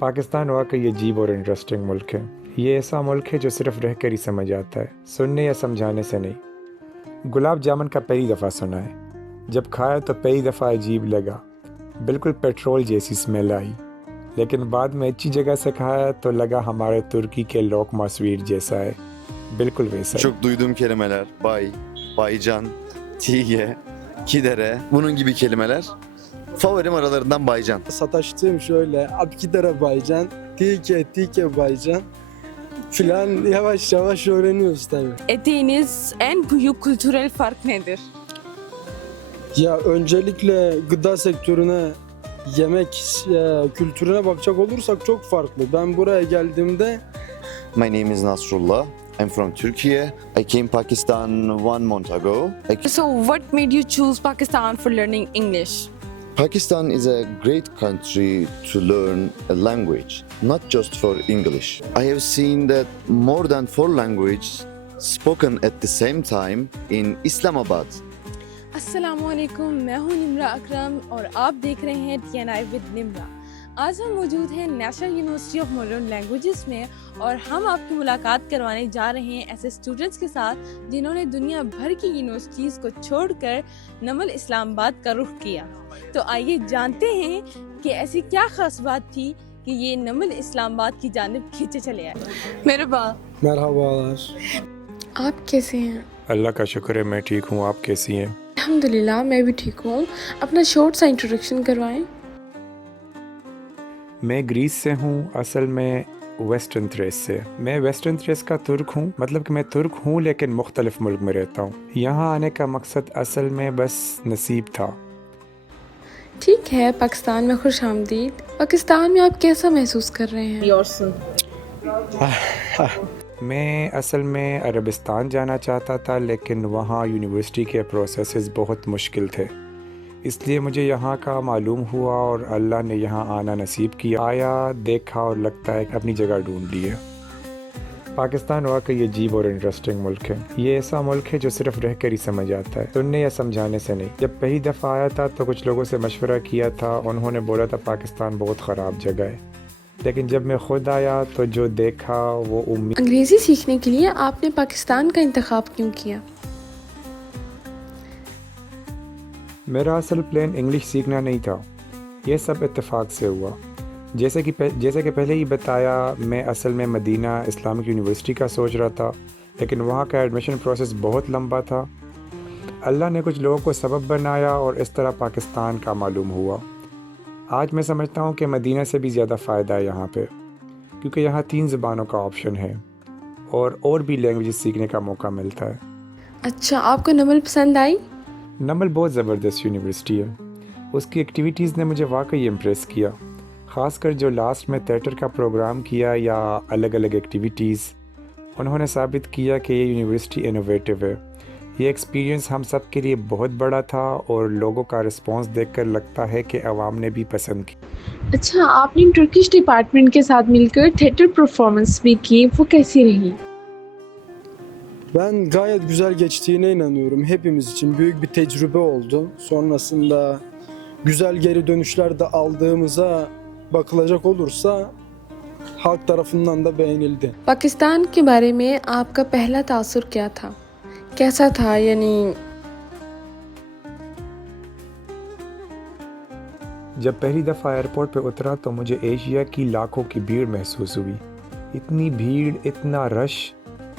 پاکستان واقعی عجیب اور انٹرسٹنگ ملک ہے۔ یہ ایسا ملک ہے جو صرف رہ کر ہی سمجھ آتا ہے، سننے یا سمجھانے سے نہیں۔ گلاب جامن کا پہلی دفعہ سنا ہے، جب کھایا تو پہلی دفعہ عجیب لگا، بالکل پیٹرول جیسی اسمیل آئی، لیکن بعد میں اچھی جگہ سے khaaya تو لگا ہمارے ترکی کے lokma sweet جیسا ہے، بالکل ویسا ہی۔ Çok duyduğum kelimeler. Bay, Baycan, Tige, Kidere. Bunun gibi kelimeler. Favorim aralarından Baycan. Sataştığım şöyle, Abkidere Baycan, Tike Baycan filan yavaş yavaş öğreniyoruz tabii. Ettiğiniz en büyük kültürel fark nedir? Ya öncelikle gıda sektörüne, yemek kültürüne bakacak olursak çok farklı. Ben buraya geldiğimde My name is Nasrullah. I'm from Turkey. I came Pakistan 1 month ago. So what made you choose Pakistan for learning English? Pakistan is a great country to learn a language, not just for English. I have seen that more than 4 languages spoken at the same time in Islamabad. السلام علیکم، میں ہوں نمرہ اکرم اور آپ دیکھ رہے ہیں TNI with نمرہ۔ آج ہم موجود ہیں نیشنل یونیورسٹی آف ماڈرن لینگویجز میں اور ہم آپ کی ملاقات کروانے جا رہے ہیں ایسے اسٹوڈنٹس کے ساتھ جنہوں نے دنیا بھر کی یونیورسٹیز کو چھوڑ کر نمل اسلام آباد کا رخ کیا۔ تو آئیے جانتے ہیں کہ ایسی کیا خاص بات تھی کہ یہ نمل اسلام آباد کی جانب کھینچے چلے آئے۔ مرحبا، merhabalar. آپ کیسے ہیں؟ اللہ کا شکر ہے میں ٹھیک ہوں، آپ کیسی ہیں؟ الحمدللہ میں بھی ٹھیک ہوں۔ اپنا شارٹ سا انٹروڈکشن کروائیں۔ میں گریس سے ہوں، اصل میں ویسٹرن تھریس سے۔ میں ویسٹرن تھریس کا ترک ہوں، مطلب کہ میں ترک ہوں لیکن مختلف ملک میں رہتا ہوں۔ یہاں آنے کا مقصد اصل میں بس نصیب تھا۔ ٹھیک ہے، پاکستان میں خوش آمدید۔ پاکستان میں آپ کیسا محسوس کر رہے ہیں؟ میں اصل میں عربستان جانا چاہتا تھا لیکن وہاں یونیورسٹی کے پروسیسز بہت مشکل تھے، اس لیے مجھے یہاں کا معلوم ہوا اور اللہ نے یہاں آنا نصیب کیا۔ آیا، دیکھا اور لگتا ہے کہ اپنی جگہ ڈھونڈ لی ہے۔ پاکستان واقعی عجیب اور انٹرسٹنگ ملک ہے۔ یہ ایسا ملک ہے جو صرف رہ کر ہی سمجھ آتا ہے، سننے یا سمجھانے سے نہیں۔ جب پہلی دفعہ آیا تھا تو کچھ لوگوں سے مشورہ کیا تھا، انہوں نے بولا تھا پاکستان بہت خراب جگہ ہے، لیکن جب میں خود آیا تو جو دیکھا وہ امید۔ انگریزی سیکھنے کے لیے آپ نے پاکستان کا انتخاب کیوں کیا؟ میرا اصل پلان انگلش سیکھنا نہیں تھا، یہ سب اتفاق سے ہوا۔ جیسے کہ پہلے ہی بتایا، میں اصل میں مدینہ اسلامک یونیورسٹی کا سوچ رہا تھا، لیکن وہاں کا ایڈمیشن پروسیس بہت لمبا تھا۔ اللہ نے کچھ لوگوں کو سبب بنایا اور اس طرح پاکستان کا معلوم ہوا۔ آج میں سمجھتا ہوں کہ مدینہ سے بھی زیادہ فائدہ ہے یہاں پہ، کیونکہ یہاں 3 زبانوں کا آپشن ہے اور بھی لینگویجز سیکھنے کا موقع ملتا ہے۔ اچھا، آپ کو نمل پسند آئی؟ نمل بہت زبردست یونیورسٹی ہے، اس کی ایکٹیویٹیز نے مجھے واقعی امپریس کیا، خاص کر جو لاسٹ میں تھیٹر کا پروگرام کیا یا الگ الگ ایکٹیویٹیز، انہوں نے ثابت کیا کہ یہ یونیورسٹی انوویٹو ہے۔ یہ ایکسپیرینس ہم سب کے لیے بہت بڑا تھا اور لوگوں کا رسپانس دیکھ کر لگتا ہے کہ عوام نے بھی پسند کی۔ اچھا، آپ نے ٹرکش ڈپارٹمنٹ کے ساتھ مل کر تھیٹر پرفارمنس بھی کی، وہ کیسی رہی؟ Ben gayet güzel geçtiğine inanıyorum. Hepimiz için büyük bir tecrübe oldu. Sonrasında güzel geri dönüşler de aldığımıza bakılacak olursa halk tarafından da beğenildi. پاکستان کے بارے میں آپ کا پہلا تاثر کیا تھا؟ کیسا تھا؟ یعنی جب پہلی دفعہ ایئرپورٹ پہ اترا تو مجھے ایشیا کی لاکھوں کی بھیڑ محسوس ہوئی۔ اتنی بھیڑ، اتنا رش،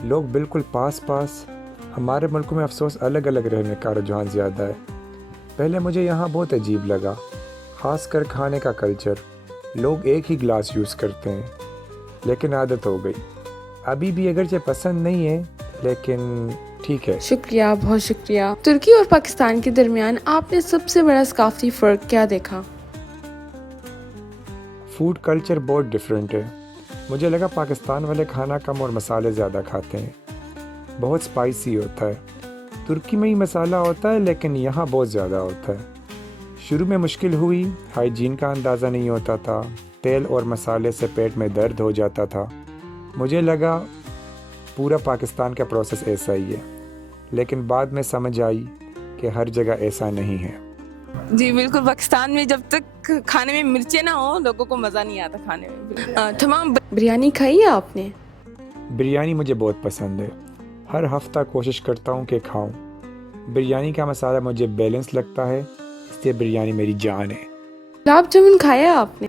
لوگ بالکل پاس۔ ہمارے ملکوں میں افسوس الگ الگ رہنے کا رجحان زیادہ ہے۔ پہلے مجھے یہاں بہت عجیب لگا، خاص کر کھانے کا کلچر، لوگ ایک ہی گلاس یوز کرتے ہیں، لیکن عادت ہو گئی۔ ابھی بھی اگرچہ پسند نہیں ہے لیکن ٹھیک ہے۔ شکریہ، بہت شکریہ۔ ترکی اور پاکستان کے درمیان آپ نے سب سے بڑا ثقافتی فرق کیا دیکھا؟ فوڈ کلچر بہت ڈیفرنٹ ہے۔ مجھے لگا پاکستان والے کھانا کم اور مسالے زیادہ کھاتے ہیں، بہت اسپائسی ہوتا ہے۔ ترکی میں ہی مسالہ ہوتا ہے لیکن یہاں بہت زیادہ ہوتا ہے۔ شروع میں مشکل ہوئی، ہائیجین کا اندازہ نہیں ہوتا تھا، تیل اور مسالے سے پیٹ میں درد ہو جاتا تھا۔ مجھے لگا پورا پاکستان کا پروسیس ایسا ہی ہے، لیکن بعد میں سمجھ آئی کہ ہر جگہ ایسا نہیں ہے۔ जी बिल्कुल, पाकिस्तान में जब तक खाने में मिर्चें ना हो लोगों को मज़ा नहीं आता खाने में। तमाम बिरयानी खाई है आपने? बिरयानी मुझे बहुत पसंद है। हर हफ्ता कोशिश करता हूँ कि खाऊं। बिरयानी का मसाला मुझे बैलेंस लगता है, इसलिए बिरयानी मेरी जान है। गुलाब जामुन खाया आपने?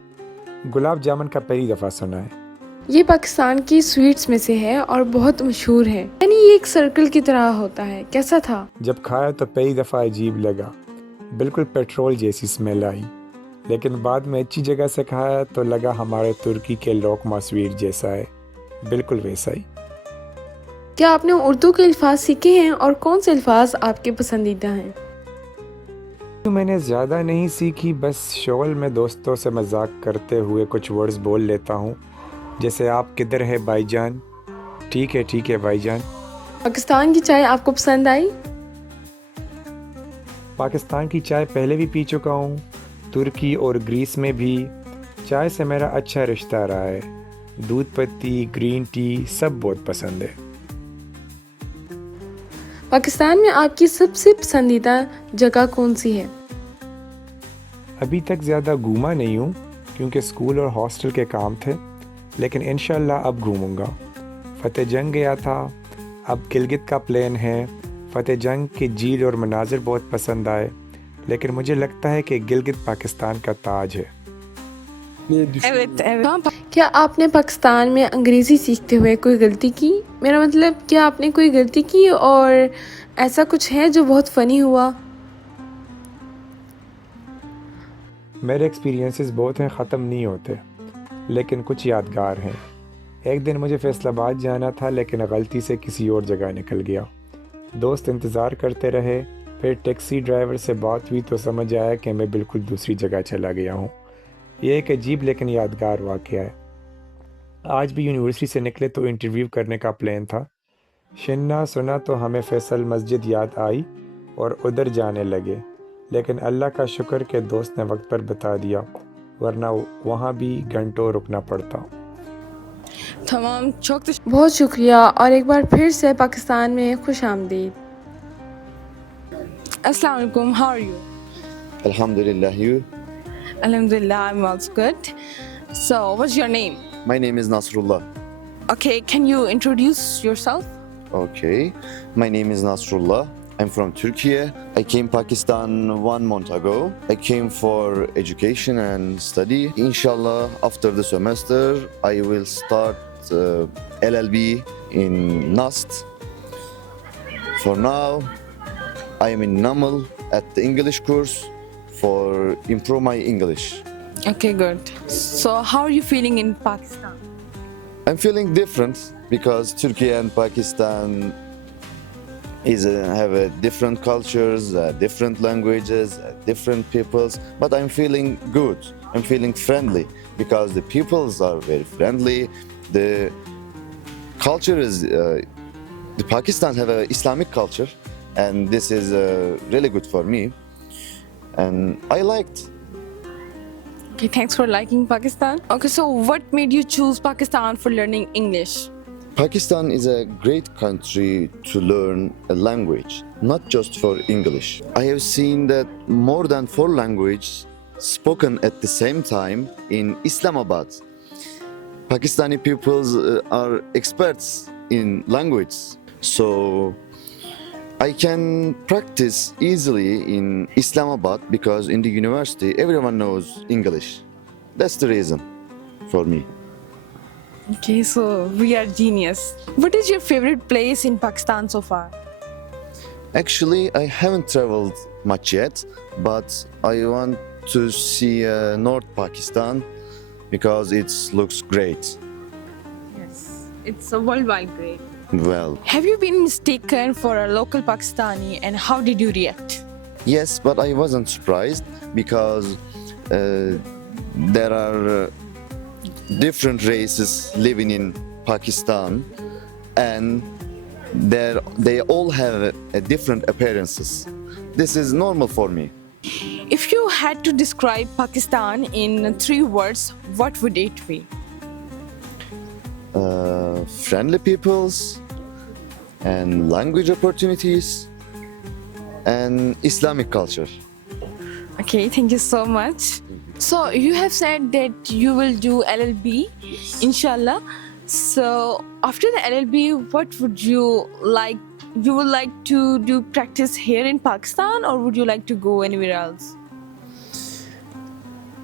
गुलाब जामुन का पहली दफ़ा सुना है। ये पाकिस्तान की स्वीट्स में से है और बहुत मशहूर है। यानी ये एक सर्कल की तरह होता है, कैसा था? जब खाया तो पहली दफ़ा अजीब लगा, बिल्कुल पेट्रोल जैसी स्मेल आई, लेकिन बाद में अच्छी जगह से खाया तो लगा हमारे तुर्की के लोकमा स्वीट जैसा है, बिल्कुल वैसा ही। क्या आपने उर्दू के अल्फाज सीखे हैं और कौन से अल्फाज आपके पसंदीदा हैं? तो मैंने ज़्यादा नहीं सीखी, बस शोल में दोस्तों से मजाक करते हुए कुछ वर्ड्स बोल लेता हूँ, जैसे आप किधर है भाईजान, ठीक है भाईजान। पाकिस्तान की चाय आपको पसंद आई? पाकिस्तान की चाय पहले भी पी चुका हूँ, तुर्की और ग्रीस में भी। चाय से मेरा अच्छा रिश्ता रहा है। दूध पत्ती, ग्रीन टी सब बहुत पसंद है। पाकिस्तान में आपकी सबसे पसंदीदा जगह कौन सी है? अभी तक ज़्यादा घूमा नहीं हूँ क्योंकि स्कूल और हॉस्टल के काम थे, लेकिन इंशाल्लाह अब घूमूंगा। फतेह जंग गया था, अब गिलगित का प्लान है। फतेह जंग की झील और मनाजिर बहुत पसंद आए, लेकिन मुझे लगता है कि गिलगित पाकिस्तान का ताज है। Ne düşünüyorsun? evet क्या आपने पाकिस्तान में अंग्रेज़ी सीखते हुए कोई गलती की? मेरा मतलब क्या आपने कोई गलती की और ऐसा कुछ है जो बहुत फ़नी हुआ? मेरे एक्सपीरियंसेस बहुत हैं, ख़त्म नहीं होते, लेकिन कुछ यादगार हैं। एक दिन मुझे फैसलाबाद जाना था, लेकिन गलती से किसी और जगह निकल गया। दोस्त इंतज़ार करते रहे, फिर टैक्सी ड्राइवर से बात हुई तो समझ आया कि मैं बिल्कुल दूसरी जगह चला गया हूँ। ये एक अजीब लेकिन यादगार वाक़या है। आज भी यूनिवर्सिटी से निकले तो इंटरव्यू करने का प्लान था। शिन्ना सुना तो हमें फैसल मस्जिद याद आई और उधर जाने लगे, लेकिन अल्लाह का शुक्र कि दोस्त ने वक्त पर बता दिया, वरना वहाँ भी घंटों रुकना पड़ता। tamam çok teşekkür बहुत शुक्रिया और एक बार फिर से पाकिस्तान में खुश आमदीद। Assalamu alaikum, how are you? Alhamdulillah, you. Alhamdulillah, I'm also good. So what's your name? My name is Nasrullah. Okay, can you introduce yourself? Okay, my name is Nasrullah. I'm from Turkey. I came Pakistan 1 month ago. I came for education and study. Inshallah, after the semester, I will start LLB in NAST. For now, I am in Namal at the English course for improve my English. Okay, good. So how are you feeling in Pakistan? I'm feeling different because Turkey and Pakistan have different cultures, different languages, different peoples. But I'm feeling good. I'm feeling friendly because the peoples are very friendly. The culture is the Pakistan have an Islamic culture, and this is really good for me. And I liked. Okay, thanks for liking Pakistan. Okay, so what made you choose Pakistan for learning English? Pakistan is a great country to learn a language, not just for English. I have seen that more than 4 languages spoken at the same time in Islamabad. Pakistani peoples are experts in language, so I can practice easily in Islamabad because in the university everyone knows English. That's the reason for me. Okay, so we are genius. What is your favorite place in Pakistan so far? Actually, I haven't traveled much yet, but I want to see North Pakistan because it looks great. Yes, it's a worldwide great. Well, Have you been mistaken for a local Pakistani and how did you react? yes, but I wasn't surprised because there are different races living in Pakistan, and they all have different appearances. This is normal for me. If you had to describe Pakistan in 3 words, what would it be? Friendly peoples and language opportunities and Islamic culture. Okay, thank you so much. So you have said that you will do LLB, inshallah. So after the LLB, what would you like? You would like to do practice here in Pakistan, or would you like to go anywhere else?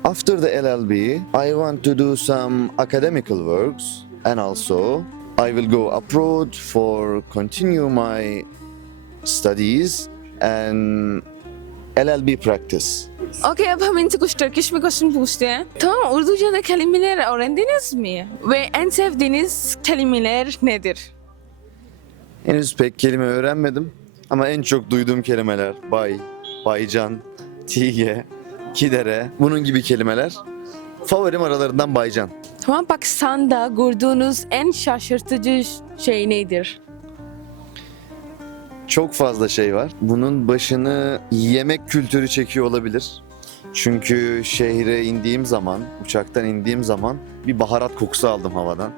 After the LLB, I want to do some academical works, and also I will go abroad for continue my studies and LLB practice. Okay, अब हम इनसे कुछ टर्किश में क्वेश्चन पूछते हैं. Tamam, Urduca'da kelimeler öğrendiniz mi? Ve en sevdiğiniz kelimeler nedir? Henüz pek kelime öğrenmedim ama en çok duyduğum kelimeler bay, baycan, tige, kidere, bunun gibi kelimeler. Favorim aralarından baycan. Tamam, Pakistan'da gördüğünüz en şaşırtıcı şey nedir? Çok fazla şey var. Bunun başını yemek kültürü çekiyor olabilir. Çünkü şehre indiğim zaman, uçaktan indiğim zaman bir baharat kokusu aldım havadan.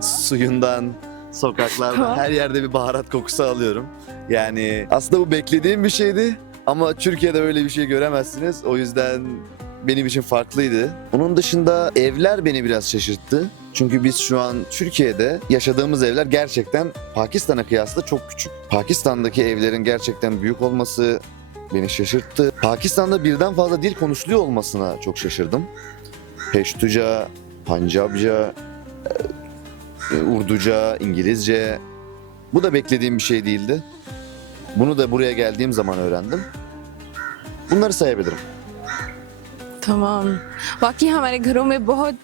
Suyundan, sokaklardan, her yerde bir baharat kokusu alıyorum. Yani aslında bu beklediğim bir şeydi ama Türkiye'de öyle bir şey göremezsiniz. O yüzden benim için farklıydı. Onun dışında evler beni biraz şaşırttı. Çünkü biz şu an Türkiye'de yaşadığımız evler gerçekten Pakistan'a kıyasla çok küçük. Pakistan'daki evlerin gerçekten büyük olması beni şaşırttı. Pakistan'da birden fazla dil konuşuluyor olmasına çok şaşırdım. Peştuca, Pancabca, Urduca, İngilizce. Bu da beklediğim bir şey değildi. Bunu da buraya geldiğim zaman öğrendim. Bunları sayabilirim. तमाम बाकी हमारे घरों में बहुत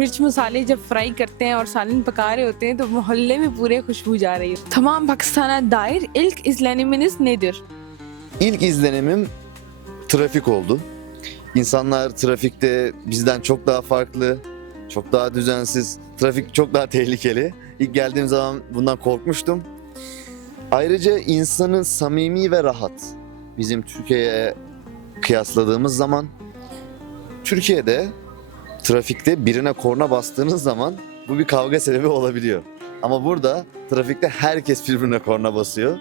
मिर्च मसाले जब फ्राई करते हैं और सालन पका रहे होते हैं तो मोहल्ले में पूरे खुशबू जा रही है. Tamam, Pakistan'a dair ilk izleniminiz nedir? İlk izlenimim trafik oldu. İnsanlar trafikte bizden çok daha farklı, çok daha düzensiz, trafik çok daha tehlikeli. İlk geldiğim zaman bundan korkmuştum. Ayrıca insanın samimi ve rahat. Bizim Türkiye'ye kıyasladığımız zaman Türkiye'de trafikte birine korna bastığınız zaman bu bir kavga sebebi olabiliyor. Ama burada trafikte herkes birbirine korna basıyor.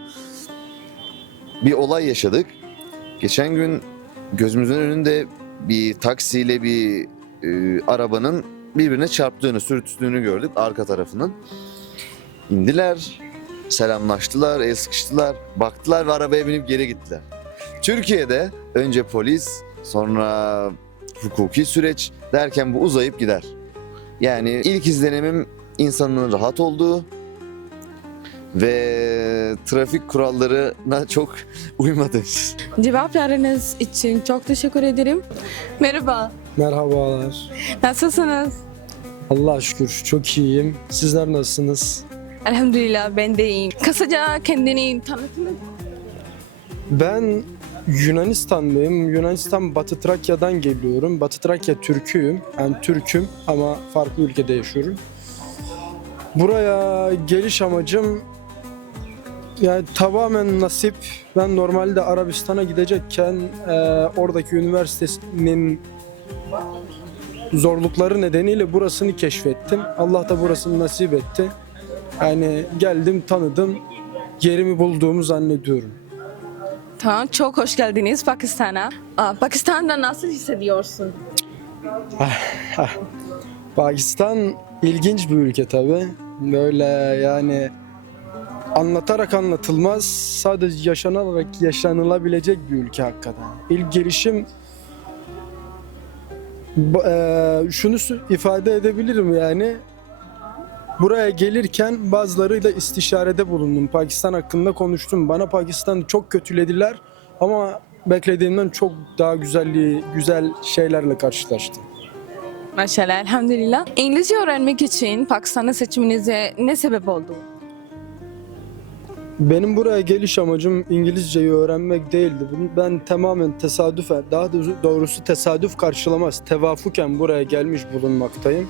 Bir olay yaşadık. Geçen gün gözümüzün önünde bir taksiyle bir arabanın birbirine çarptığını, sürtüştüğünü gördük arka tarafının. İndiler, selamlaştılar, el sıkıştılar, baktılar ve arabaya binip geri gittiler. Türkiye'de önce polis, sonra hukuki süreç derken bu uzayıp gider. Yani ilk izlenimim insanın rahat olduğu ve trafik kurallarına çok uymadığı. Cevaplarınız için çok teşekkür ederim. Merhaba, Merhabalar. nasılsınız? Allah'a şükür çok iyiyim. Sizler nasılsınız? Elhamdülillah, ben de iyiyim. Kısaca kendini tanıtır mısın? Ben Yunanistanlıyım. Yunanistan Batı Trakya'dan geliyorum. Batı Trakya Türküyüm. Yani Türk'üm ama farklı ülkede yaşıyorum. Buraya geliş amacım yani tamamen nasip. Ben normalde Arabistan'a gidecekken oradaki üniversitenin zorlukları nedeniyle burasını keşfettim. Allah da burasını nasip etti. Yani geldim, tanıdım, yerimi bulduğumu zannediyorum. Tamam, çok hoş geldiniz Pakistan'a. Pakistan'da nasıl hissediyorsun? Pakistan ilginç bir ülke tabii. Böyle yani anlatarak anlatılmaz, sadece yaşanarak yaşanılabilecek bir ülke hakikaten. İlk gelişim şunu ifade edebilirim yani. Buraya gelirken bazılarıyla istişarede bulundum. Pakistan hakkında konuştum. Bana Pakistan'ı çok kötülediler ama beklediğimden çok daha güzel şeylerle karşılaştım. Maşallah, elhamdülillah. İngilizce öğrenmek için Pakistan'ı seçiminize ne sebep oldu? Benim buraya geliş amacım İngilizceyi öğrenmek değildi. Ben tamamen tesadüfen, daha doğrusu tesadüf karşılamaz, tevafuken buraya gelmiş bulunmaktayım.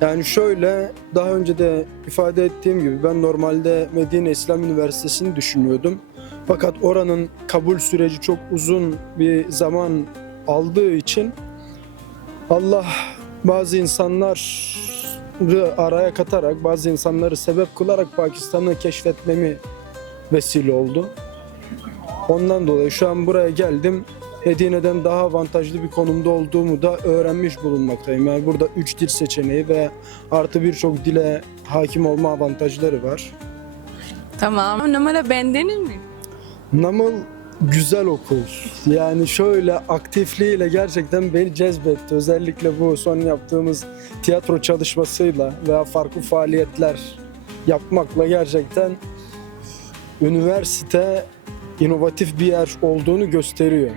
Yani şöyle, daha önce de ifade ettiğim gibi ben normalde Medine İslam Üniversitesi'ni düşünüyordum. Fakat oranın kabul süreci çok uzun bir zaman aldığı için Allah bazı insanları araya katarak, bazı insanları sebep kılarak Pakistan'ı keşfetmemi vesile oldu. Ondan dolayı şu an buraya geldim. Medine'den daha avantajlı bir konumda olduğumu da öğrenmiş bulunmaktayım. Yani burada 3 dil seçeneği ve artı birçok dile hakim olma avantajları var. Tamam. Numara beğendiniz mi? Namıl güzel okul. Yani şöyle aktifliğiyle gerçekten beni cezbetti. Özellikle bu son yaptığımız tiyatro çalışmasıyla veya farklı faaliyetler yapmakla gerçekten üniversite inovatif bir yer olduğunu gösteriyor.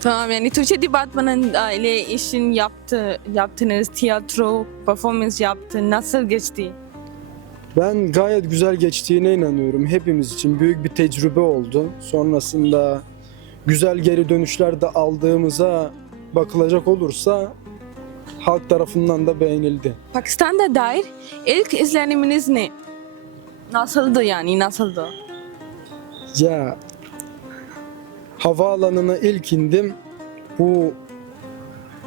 Tamam, yani Türkçe departmanın ile işin yaptınız, tiyatro, performans yaptı. Nasıl geçti? Ben gayet güzel geçtiğine inanıyorum. Hepimiz için büyük bir tecrübe oldu. Sonrasında güzel geri dönüşler de aldığımıza bakılacak olursa halk tarafından da beğenildi. Pakistan'da dair ilk izleniminiz ne? Nasıldı yani, nasıldı? Ya havaalanına ilk indim. Bu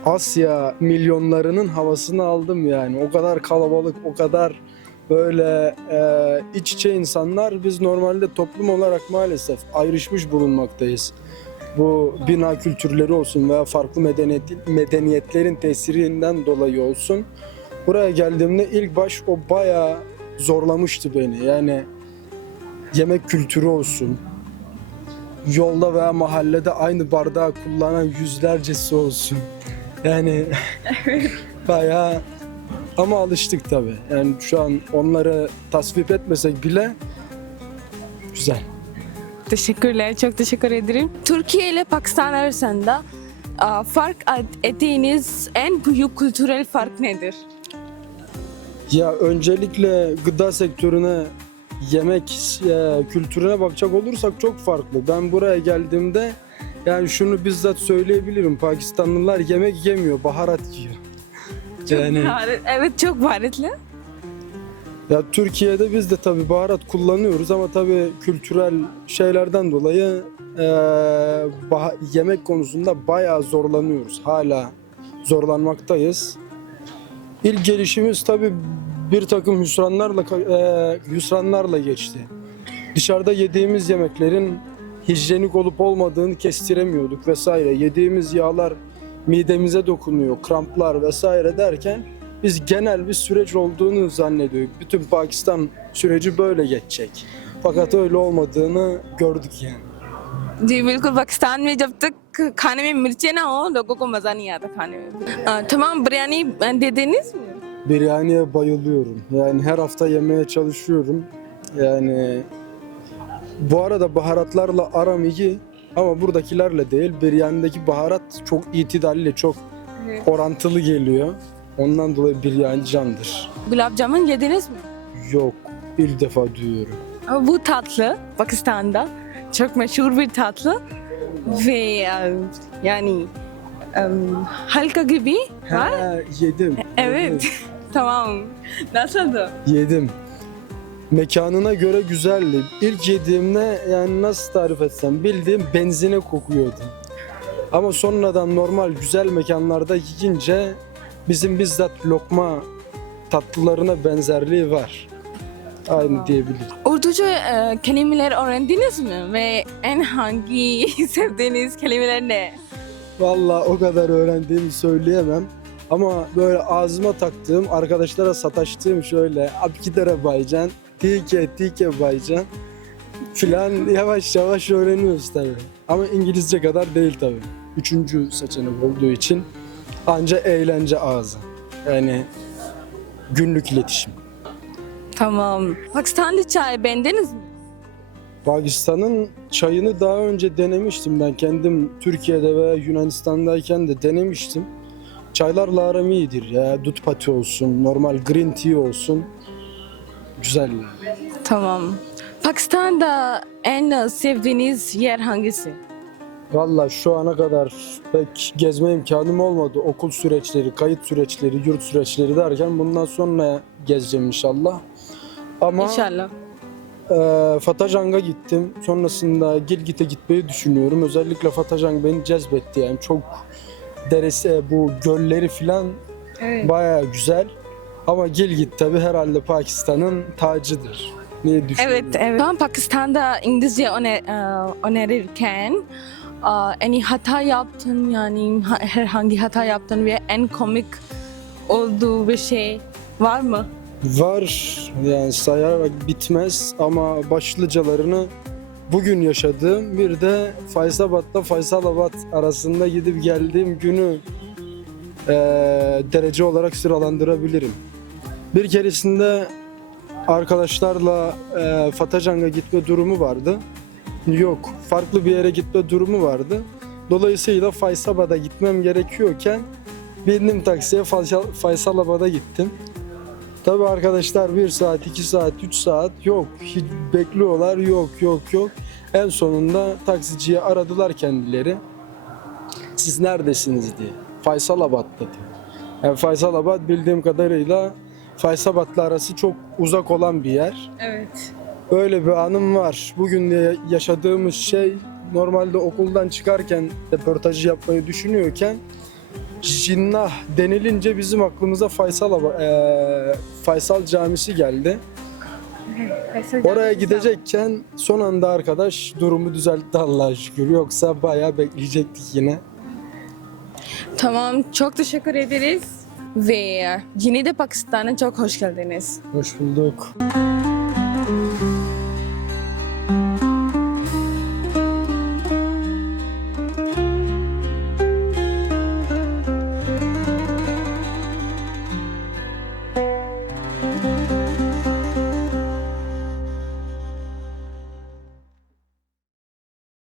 Asya milyonlarının havasını aldım yani. O kadar kalabalık, o kadar böyle iç içe insanlar. Biz normalde toplum olarak maalesef ayrışmış bulunmaktayız. Bu bina kültürleri olsun veya farklı medeniyetlerin tesirinden dolayı olsun. Buraya geldiğimde ilk baş o bayağı zorlamıştı beni. Yani yemek kültürü olsun, yolda veya mahallede aynı bardağı kullanan yüzlercesi olsun. Yani bayağı ama alıştık tabii. Yani şu an onları tasvip etmesek bile güzel. Teşekkürler, çok teşekkür ederim. Türkiye ile Pakistan arasında fark ettiğiniz en büyük kültürel fark nedir? Ya öncelikle gıda sektörüne, yemek kültürüne bakacak olursak çok farklı. Ben buraya geldiğimde yani şunu bizzat söyleyebilirim. Pakistanlılar yemek yemiyor, baharat yiyor. Yani Evet, çok baharatlı. ya Türkiye'de biz de tabii baharat kullanıyoruz ama tabii kültürel şeylerden dolayı yemek konusunda bayağı zorlanıyoruz. Hala zorlanmaktayız. İlk gelişimiz tabii bir takım hüsranlarla geçti. Dışarıda yediğimiz yemeklerin hijyenik olup olmadığını kestiremiyorduk vesaire. Yediğimiz yağlar midemize dokunuyor, kramplar vesaire derken biz genel bir süreç olduğunu zannediyorduk. Bütün Pakistan süreci böyle geçecek. Fakat öyle olmadığını gördük yani. जी बिल्कुल पाकिस्तान में जब तक खाने में मिर्चें ना हो लोगों को मज़ा नहीं आता खाने में tamam biryani dediniz mi? Biryaniye bayılıyorum. Yani her hafta yemeye çalışıyorum. Yani bu arada baharatlarla aram iyi ama buradakilerle değil. Biryanideki baharat çok itidalli, çok orantılı geliyor. Ondan dolayı biryani candır. Gulab jamun yediniz mi? Yok, ilk defa duyuyorum. Ama bu tatlı Pakistan'da çok meşhur bir tatlı ve yani halka gibi var. Yedim. Evet. Tamam. Nasıldı? Yedim. Mekanına göre güzeldi. İlk yediğimde yani nasıl tarif etsem bildiğim benzine kokuyordu. Ama sonradan normal güzel mekanlarda yiyince bizim bizzat lokma tatlılarına benzerliği var. Aynı diyebilirim. Urduca kelimeler öğrendiniz mi? Ve en hangi sevdiğiniz kelimeler ne? Vallahi o kadar öğrendiğimi söyleyemem. Ama böyle ağzıma taktığım, arkadaşlara sataştığım şöyle Abkidere Baycan, Tike Baycan filan yavaş yavaş öğreniyoruz tabii. Ama İngilizce kadar değil tabii. Üçüncü seçenek olduğu için anca eğlence ağzı. Yani günlük iletişim. Tamam. Pakistanlı çay beğendiniz mi? Pakistan'ın çayını daha önce denemiştim ben. Kendim Türkiye'de veya Yunanistan'dayken de denemiştim. Çaylarla aram iyidir ya. Dut pati olsun, normal green tea olsun. Güzel yani. Tamam. Pakistan'da en sevdiğiniz yer hangisi? Valla şu ana kadar pek gezme imkanım olmadı. Okul süreçleri, kayıt süreçleri, yurt süreçleri derken bundan sonra gezeceğim inşallah. Ama İnşallah. Fatahjang'a gittim. Sonrasında Gilgit'e gitmeyi düşünüyorum. Özellikle Fatahjang beni cezbetti yani. Çok deresi, bu gölleri filan Evet. bayağı güzel. Ama Gilgit tabi herhalde Pakistan'ın tacıdır. Ne düşünüyorsun? Evet. Şu an Pakistan'da İngilizce önerirken en hata yaptın, yani herhangi hata yaptın ve en komik olduğu bir şey var mı? Var, yani sayarak bitmez ama başlıcalarını bugün yaşadığım, bir de Faisalabad'la Faisalabad arasında gidip geldiğim günü derece olarak sıralandırabilirim. Bir keresinde arkadaşlarla Fatacang'a gitme durumu vardı. Yok, farklı bir yere gitme durumu vardı. Dolayısıyla Faisalabad'a gitmem gerekiyorken bindim taksiye, Faisalabad'a gittim. Tabii arkadaşlar 1 saat, 2 saat, 3 saat yok. Hiç bekliyorlar, yok. En sonunda taksiciyi aradılar kendileri. Siz neredesiniz diye. Faisalabad dedi. Yani Faisalabad bildiğim kadarıyla Faisalabad'la arası çok uzak olan bir yer. Evet. Öyle bir anım var. Bugün de yaşadığımız şey, normalde okuldan çıkarken röportajı yapmayı düşünüyorken Jinnah denilince bizim aklımıza Faysal Camisi geldi. Oraya gidecekken son anda arkadaş durumu düzeltti Allah'a şükür. Yoksa bayağı bekleyecektik yine. Tamam, çok teşekkür ederiz ve yine de Pakistan'a çok hoş geldiniz. Hoş bulduk.